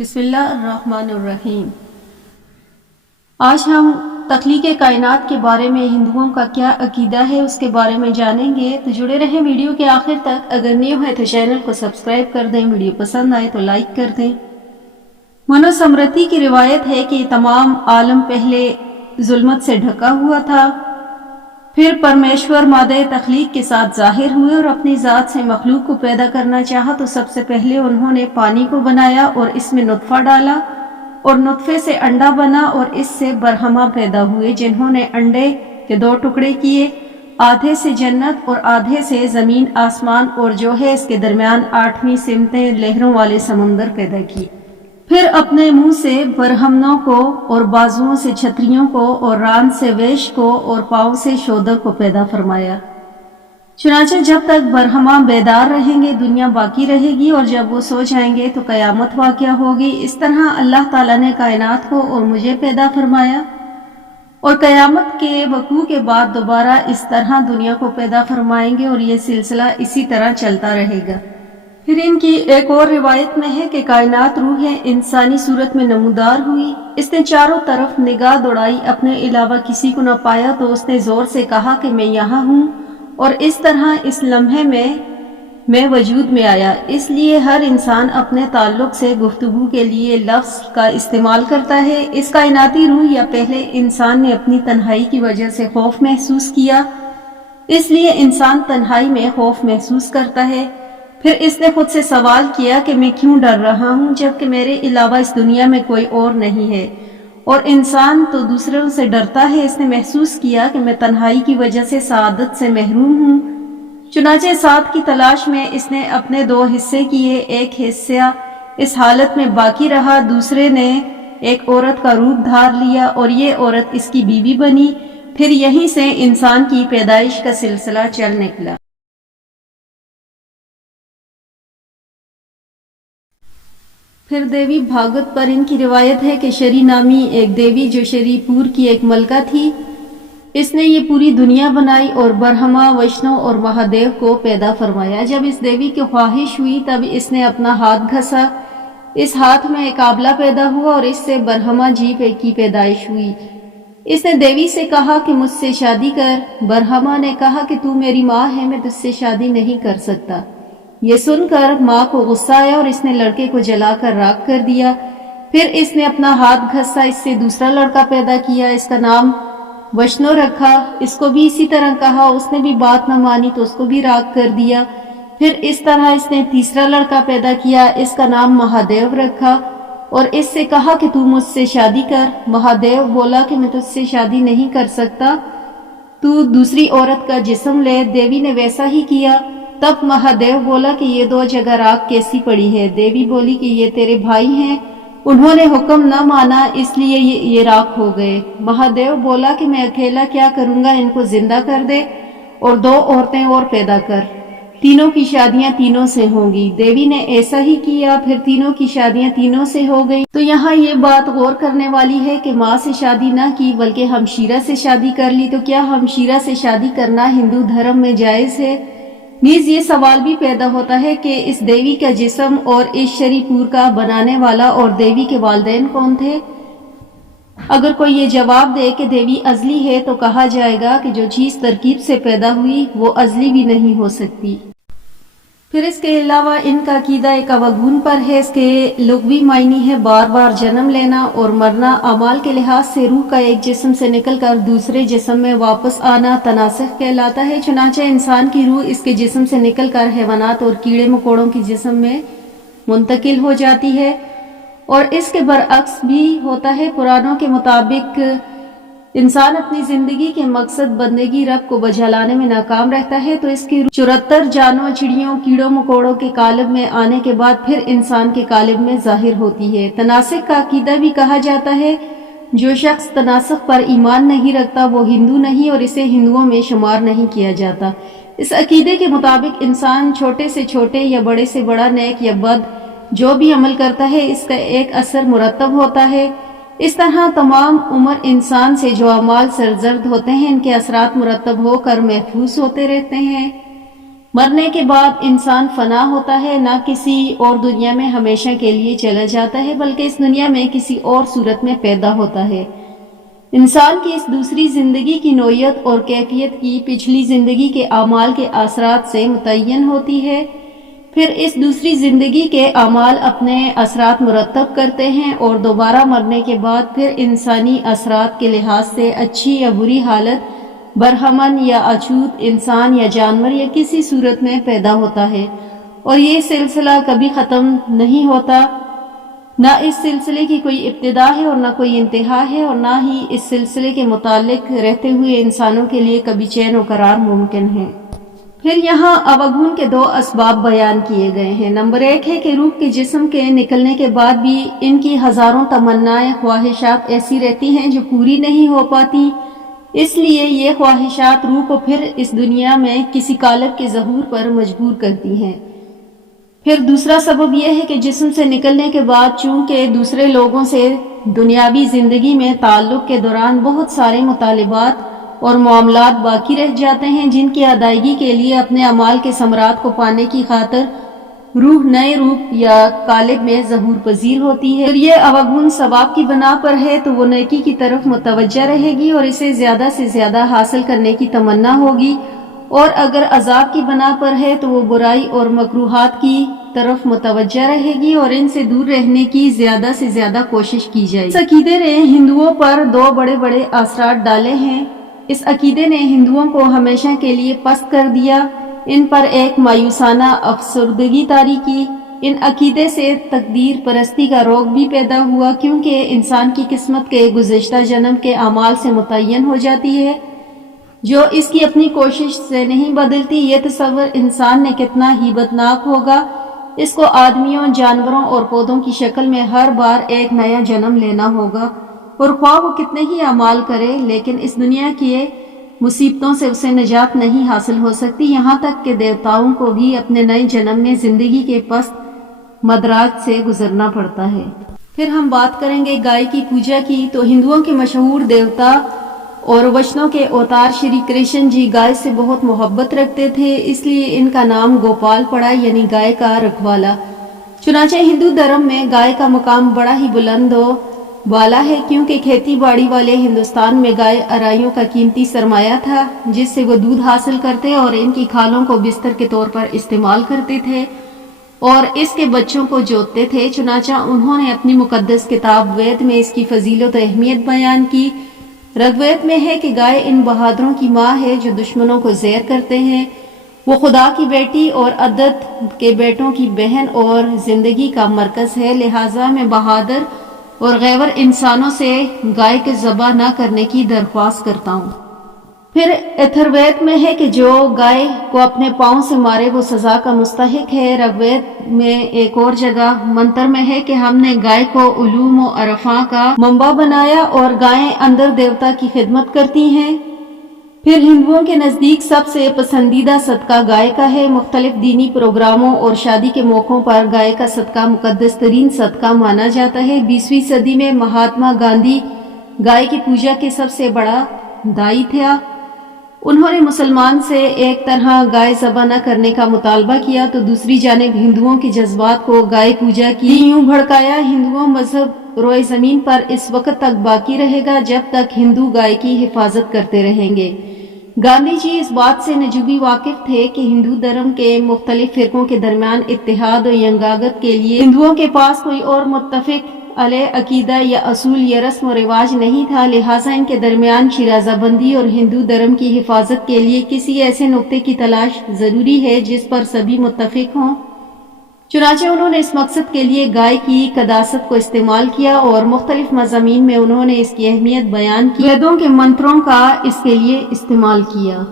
بسم اللہ الرحمن الرحیم۔ آج ہم تخلیق کائنات کے بارے میں ہندوؤں کا کیا عقیدہ ہے اس کے بارے میں جانیں گے، تو جڑے رہیں ویڈیو کے آخر تک۔ اگر نیو ہے تو چینل کو سبسکرائب کر دیں، ویڈیو پسند آئے تو لائک کر دیں۔ منو سمرتی کی روایت ہے کہ تمام عالم پہلے ظلمت سے ڈھکا ہوا تھا، پھر پرمیشور مادہ تخلیق کے ساتھ ظاہر ہوئے اور اپنی ذات سے مخلوق کو پیدا کرنا چاہا تو سب سے پہلے انہوں نے پانی کو بنایا اور اس میں نطفہ ڈالا اور نطفے سے انڈا بنا اور اس سے برہما پیدا ہوئے، جنہوں نے انڈے کے 2 ٹکڑے کیے، آدھے سے جنت اور آدھے سے زمین آسمان اور جو ہے اس کے درمیان 8ویں سمتیں لہروں والے سمندر پیدا کی۔ پھر اپنے منہ سے برہمنوں کو اور بازوؤں سے چھتریوں کو اور ران سے ویش کو اور پاؤں سے شودر کو پیدا فرمایا۔ چنانچہ جب تک برہما بیدار رہیں گے دنیا باقی رہے گی، اور جب وہ سو جائیں گے تو قیامت واقع ہوگی۔ اس طرح اللہ تعالیٰ نے کائنات کو اور مجھے پیدا فرمایا، اور قیامت کے وقوع کے بعد دوبارہ اس طرح دنیا کو پیدا فرمائیں گے، اور یہ سلسلہ اسی طرح چلتا رہے گا۔ پھر ان کی ایک اور روایت میں ہے کہ کائنات روح انسانی صورت میں نمودار ہوئی، اس نے چاروں طرف نگاہ دوڑائی، اپنے علاوہ کسی کو نہ پایا تو اس نے زور سے کہا کہ میں یہاں ہوں، اور اس طرح اس لمحے میں وجود میں آیا۔ اس لیے ہر انسان اپنے تعلق سے گفتگو کے لیے لفظ کا استعمال کرتا ہے۔ اس کائناتی روح یا پہلے انسان نے اپنی تنہائی کی وجہ سے خوف محسوس کیا، اس لیے انسان تنہائی میں خوف محسوس کرتا ہے۔ پھر اس نے خود سے سوال کیا کہ میں کیوں ڈر رہا ہوں جبکہ میرے علاوہ اس دنیا میں کوئی اور نہیں ہے، اور انسان تو دوسروں سے ڈرتا ہے۔ اس نے محسوس کیا کہ میں تنہائی کی وجہ سے سعادت سے محروم ہوں، چنانچہ سعادت کی تلاش میں اس نے اپنے 2 حصے کیے، ایک حصہ اس حالت میں باقی رہا، دوسرے نے ایک عورت کا روپ دھار لیا اور یہ عورت اس کی بیوی بنی۔ پھر یہیں سے انسان کی پیدائش کا سلسلہ چل نکلا۔ پھر دیوی بھاگوت پر ان کی روایت ہے کہ شری نامی ایک دیوی جو شری پور کی ایک ملکہ تھی، اس نے یہ پوری دنیا بنائی اور برہما، وشنو اور مہادیو کو پیدا فرمایا۔ جب اس دیوی کی خواہش ہوئی تب اس نے اپنا ہاتھ گھسا، اس ہاتھ میں ایک آبلہ پیدا ہوا اور اس سے برہما جی کی پیدائش ہوئی۔ اس نے دیوی سے کہا کہ مجھ سے شادی کر۔ برہما نے کہا کہ تو میری ماں ہے، میں تجھ سے شادی نہیں کر سکتا۔ یہ سن کر ماں کو غصہ آیا اور اس نے لڑکے کو جلا کر راکھ کر دیا۔ پھر اس نے اپنا ہاتھ گھسا، اس سے دوسرا لڑکا پیدا کیا، اس کا نام وشنو رکھا۔ اس کو بھی اسی طرح کہا، اس نے بھی بات نہ مانی تو اس کو بھی راکھ کر دیا۔ پھر اس طرح اس نے تیسرا لڑکا پیدا کیا، اس کا نام مہادیو رکھا، اور اس سے کہا کہ تو مجھ سے شادی کر۔ مہادیو بولا کہ میں تجھ سے شادی نہیں کر سکتا، تو دوسری عورت کا جسم لے۔ دیوی نے ویسا ہی کیا۔ تب مہادیو بولا کہ یہ 2 جگہ راکھ کیسی پڑی ہے؟ دیوی بولی کہ یہ تیرے بھائی ہیں، انہوں نے حکم نہ مانا اس لیے یہ راکھ ہو گئے۔ مہادیو بولا کہ میں اکیلا کیا کروں گا، ان کو زندہ کر دے اور 2 عورتیں اور پیدا کر، تینوں کی شادیاں تینوں سے ہوں گی۔ دیوی نے ایسا ہی کیا، پھر تینوں کی شادیاں تینوں سے ہو گئی۔ تو یہاں یہ بات غور کرنے والی ہے کہ ماں سے شادی نہ کی بلکہ ہمشیرہ سے شادی کر لی، تو کیا ہمشیرہ سے شادی کرنا ہندو دھرم میں جائز ہے؟ نیز یہ سوال بھی پیدا ہوتا ہے کہ اس دیوی کا جسم اور اس شری پور کا بنانے والا اور دیوی کے والدین کون تھے؟ اگر کوئی یہ جواب دے کہ دیوی ازلی ہے تو کہا جائے گا کہ جو چیز ترکیب سے پیدا ہوئی وہ ازلی بھی نہیں ہو سکتی۔ پھر اس کے علاوہ ان کا عقیدہ ایک اوگون پر ہے۔ اس کے لغوی معنی ہے بار بار جنم لینا اور مرنا۔ اعمال کے لحاظ سے روح کا ایک جسم سے نکل کر دوسرے جسم میں واپس آنا تناسخ کہلاتا ہے، چنانچہ انسان کی روح اس کے جسم سے نکل کر حیوانات اور کیڑے مکوڑوں کے جسم میں منتقل ہو جاتی ہے، اور اس کے برعکس بھی ہوتا ہے۔ پرانوں کے مطابق انسان اپنی زندگی کے مقصد بندگی رب کو بجھلانے میں ناکام رہتا ہے، تو اس کی 74 جانوں، چڑیوں، کیڑوں مکوڑوں کے قالب میں آنے کے بعد پھر انسان کے قالب میں ظاہر ہوتی ہے۔ تناسخ کا عقیدہ بھی کہا جاتا ہے۔ جو شخص تناسخ پر ایمان نہیں رکھتا وہ ہندو نہیں اور اسے ہندوؤں میں شمار نہیں کیا جاتا۔ اس عقیدے کے مطابق انسان چھوٹے سے چھوٹے یا بڑے سے بڑا، نیک یا بد، جو بھی عمل کرتا ہے اس کا ایک اثر مرتب ہوتا ہے۔ اس طرح تمام عمر انسان سے جو اعمال سرزد ہوتے ہیں ان کے اثرات مرتب ہو کر محفوظ ہوتے رہتے ہیں۔ مرنے کے بعد انسان فنا ہوتا ہے، نہ کسی اور دنیا میں ہمیشہ کے لیے چلا جاتا ہے بلکہ اس دنیا میں کسی اور صورت میں پیدا ہوتا ہے۔ انسان کی اس دوسری زندگی کی نوعیت اور کیفیت کی پچھلی زندگی کے اعمال کے اثرات سے متعین ہوتی ہے، پھر اس دوسری زندگی کے اعمال اپنے اثرات مرتب کرتے ہیں اور دوبارہ مرنے کے بعد پھر انسانی اثرات کے لحاظ سے اچھی یا بری حالت، برہمن یا اچھوت، انسان یا جانور یا کسی صورت میں پیدا ہوتا ہے، اور یہ سلسلہ کبھی ختم نہیں ہوتا۔ نہ اس سلسلے کی کوئی ابتدا ہے اور نہ کوئی انتہا ہے، اور نہ ہی اس سلسلے کے متعلق رہتے ہوئے انسانوں کے لیے کبھی چین و قرار ممکن ہے۔ پھر یہاں اوگون کے 2 اسباب بیان کیے گئے ہیں۔ نمبر 1 ہے کہ روح کے جسم کے نکلنے کے بعد بھی ان کی ہزاروں تمنائیں، خواہشات ایسی رہتی ہیں جو پوری نہیں ہو پاتی، اس لیے یہ خواہشات روح کو پھر اس دنیا میں کسی قالب کے ظہور پر مجبور کرتی ہیں۔ پھر دوسرا سبب یہ ہے کہ جسم سے نکلنے کے بعد چونکہ دوسرے لوگوں سے دنیاوی زندگی میں تعلق کے دوران بہت سارے مطالبات اور معاملات باقی رہ جاتے ہیں جن کی ادائیگی کے لیے اپنے اعمال کے ثمرات کو پانے کی خاطر روح نئے روپ یا قالب میں ظہور پذیر ہوتی ہے۔ اور یہ اوگون ثواب کی بنا پر ہے تو وہ نیکی کی طرف متوجہ رہے گی اور اسے زیادہ سے زیادہ حاصل کرنے کی تمنا ہوگی، اور اگر عذاب کی بنا پر ہے تو وہ برائی اور مکروہات کی طرف متوجہ رہے گی اور ان سے دور رہنے کی زیادہ سے زیادہ کوشش کی جائے گی۔ اس عقیدے نے ہندوؤں پر 2 بڑے بڑے اثرات ڈالے ہیں۔ اس عقیدے نے ہندوؤں کو ہمیشہ کے لیے پست کر دیا، ان پر ایک مایوسانہ افسردگی طاری کی۔ ان عقیدے سے تقدیر پرستی کا روگ بھی پیدا ہوا، کیونکہ انسان کی قسمت کے گزشتہ جنم کے اعمال سے متعین ہو جاتی ہے جو اس کی اپنی کوشش سے نہیں بدلتی۔ یہ تصور انسان نے کتنا ہی بدناک ہوگا، اس کو آدمیوں، جانوروں اور پودوں کی شکل میں ہر بار ایک نیا جنم لینا ہوگا، اور خواہ وہ کتنے ہی اعمال کرے لیکن اس دنیا کی مصیبتوں سے اسے نجات نہیں حاصل ہو سکتی، یہاں تک کہ دیوتاؤں کو بھی اپنے نئے جنم میں زندگی کے پست مدراج سے گزرنا پڑتا ہے۔ پھر ہم بات کریں گے گائے کی پوجا کی، تو ہندوؤں کے مشہور دیوتا اور وشنو کے اوتار شری کرشن جی گائے سے بہت محبت رکھتے تھے، اس لیے ان کا نام گوپال پڑا، یعنی گائے کا رکھوالا۔ چنانچہ ہندو دھرم میں گائے کا مقام بڑا ہی بلند و بالا ہے، کیونکہ کھیتی باڑی والے ہندوستان میں گائے ارائیوں کا قیمتی سرمایہ تھا جس سے وہ دودھ حاصل کرتے اور ان کی کھالوں کو بستر کے طور پر استعمال کرتے تھے اور اس کے بچوں کو جوتتے تھے۔ چنانچہ انہوں نے اپنی مقدس کتاب وید میں اس کی فضیلت و اہمیت بیان کی۔ رگوید میں ہے کہ گائے ان بہادروں کی ماں ہے جو دشمنوں کو زیر کرتے ہیں، وہ خدا کی بیٹی اور عدد کے بیٹوں کی بہن اور زندگی کا مرکز ہے، لہٰذا میں بہادر اور غیور انسانوں سے گائے کے ذبح نہ کرنے کی درخواست کرتا ہوں۔ پھر اتھروید میں ہے کہ جو گائے کو اپنے پاؤں سے مارے وہ سزا کا مستحق ہے۔ رگوید میں ایک اور جگہ منتر میں ہے کہ ہم نے گائے کو علوم و عرفاں کا منبع بنایا اور گائیں اندر دیوتا کی خدمت کرتی ہیں۔ پھر ہندوؤں کے نزدیک سب سے پسندیدہ صدقہ گائے کا ہے۔ مختلف دینی پروگراموں اور شادی کے موقعوں پر گائے کا صدقہ مقدس ترین صدقہ مانا جاتا ہے۔ 20ویں صدی میں مہاتما گاندھی گائے کی پوجا کے سب سے بڑا داعی تھا۔ انہوں نے مسلمان سے ایک طرح گائے ذبح نہ کرنے کا مطالبہ کیا تو دوسری جانب ہندوؤں کے جذبات کو گائے پوجا کی یوں بھڑکایا۔ ہندوؤں مذہب روئے زمین پر اس وقت تک باقی رہے گا جب تک ہندو گائے کی حفاظت کرتے رہیں گے۔ گاندھی جی اس بات سے نجومی واقف تھے کہ ہندو دھرم کے مختلف فرقوں کے درمیان اتحاد و ینگاگت کے لیے ہندوؤں کے پاس کوئی اور متفق علیہ عقیدہ یا اصول یا رسم و رواج نہیں تھا، لہٰذا ان کے درمیان شیرازہ بندی اور ہندو دھرم کی حفاظت کے لیے کسی ایسے نقطے کی تلاش ضروری ہے جس پر سبھی متفق ہوں۔ چنانچہ انہوں نے اس مقصد کے لیے گائے کی قداست کو استعمال کیا اور مختلف مضامین میں انہوں نے اس کی اہمیت بیان کی، ویدوں کے منتروں کا اس کے لیے استعمال کیا۔